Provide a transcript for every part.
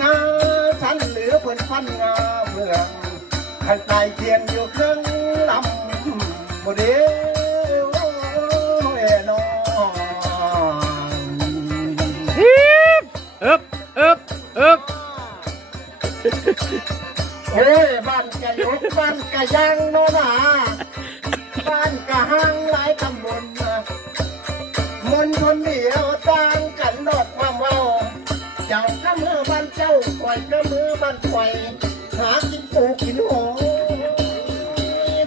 งาฉันเหลือเพิ่อนพันงาเมืองขันตายเทียนอยู่เครื่องลำบ่เดียวเอ๋น้องอึบอึบอึบโอ้ยบ้านกะยกบ้านกะยางโนนาบ้านกะห้างหลายตำบลมนคนเดียวต่างากินปูกินหง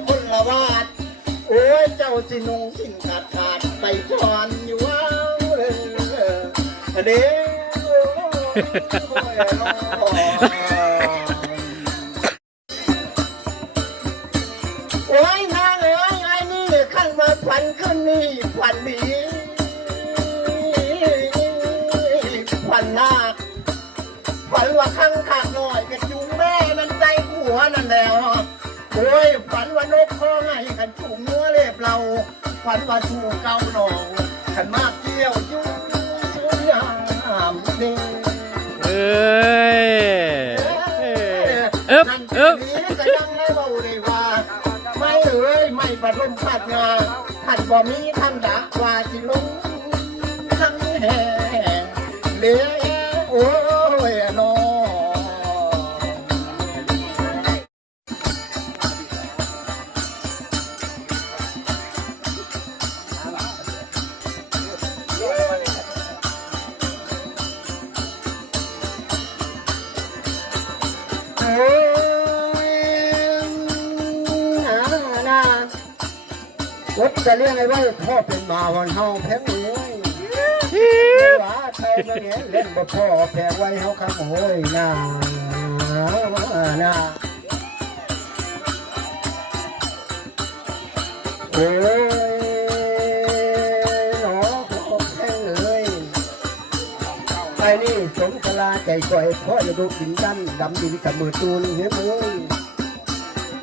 คนละวาด โอ้ยเจ้าสินงสิ่งขาดขาดไปจอนอยู่ว้าวเออเด้โอ้ยโอ้ยนางเอ้ยไอ้นี่ขั้นมาพันขึ้นนี่พันดีพันนาคฝันว่าข้าง นั่นแล้วโอ้ยฝันว่านกข้อไงกันถูกเนื้อเล็บเรา ฝันว่าถูกเกาหนองขันมากเกี่ยวยุ่งสุดยามเด้เอ้ยอึบอึบก็ยังไม่เบาเลยว่า ไม่เอ้ยไม่ประดมขาดงานขันบ่มีทำดักว่าจิลงทั้งแห่เลี้ยโอ้ วัดจะเรียกไงว่าพ่อเป็นมาวันเฮาแพงเลยว่าเธอมาเนี่ยเล่นบ่พ่อแพงไว้เฮาคำโอ้ยนานาโอ้ยหนอพ่อแพงเลยไอ้นี่สมกลาใจก่อยพราะอย่าดูกินดันดำดินกับมือตูนเฮ้ยมือ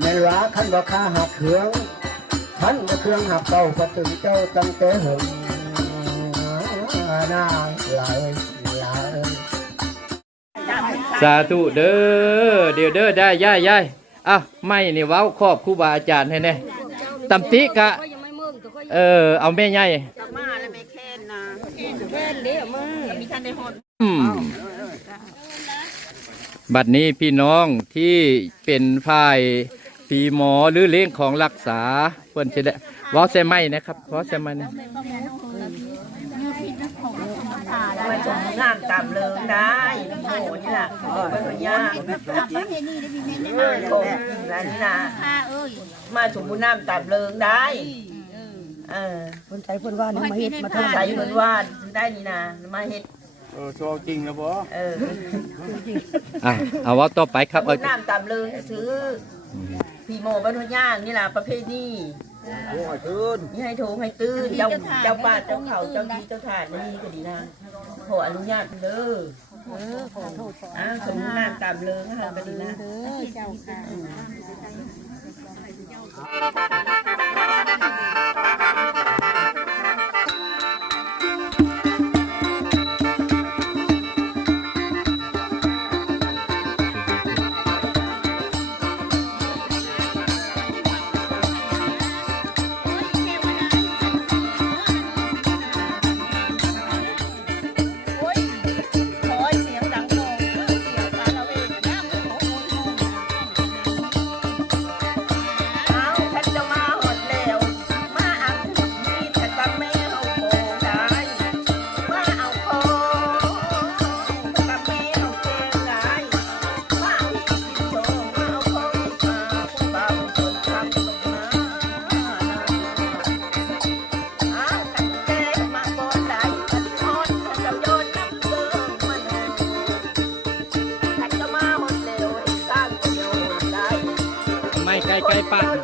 ในร้าคันว่าคาหักเขือง คันเครื่องหักเก่าพอถึงเจ้าตั้งแต่หึงนางหลายหลายสาธุเด้อเดี๋ยวเด้อได้ย่ายย่ายอะไม่นี่เว้าครอบครูบาอาจารย์ให้แน่ตำติกะเออเอาแม่ใหญ่มาแล้วไม่แค้นนะแค่เลี้ยมึงก็มีท่านได้หดบัดนี้พี่น้องที่เป็นฝ่าย ปีหมอหรือเลี้ยงของรักษาเพิ่นจะได้เว้าใส่ไม้นะครับเว้าใส่ไม้นะมาชมงามตามเลิงได้โอ้โหนี่ล่ะโอ้ยเป็นยากเออโอ้ยแล้วนี่นะมาชมบุญน้ำตามเลิงได้เออคนใจคนว่านี่มาเฮ็ดมาถ้าทำใช้เหมือนว่าซื้อได้นี่นะมาเฮ็ดเออโชว์จริงแล้วบ่เอออะเอาเว้าต่อไปครับบุเอาญน้ำตามเลิงซื้อ พี่โมบ้านหัวย่างนี่ล่ะประเภทนี้โอ้ยคืนนี่ให้โทรให้ตื้นเจ้าเจ้าป้าเจ้าเขาเจ้าดีเจ้าถาดนี่ก็ดีนะขออนุญาตเด้อเออขอโทษขออ่าสมน้ำตามเลิงนะคะก็ดีนะเออเจ้าค่ะ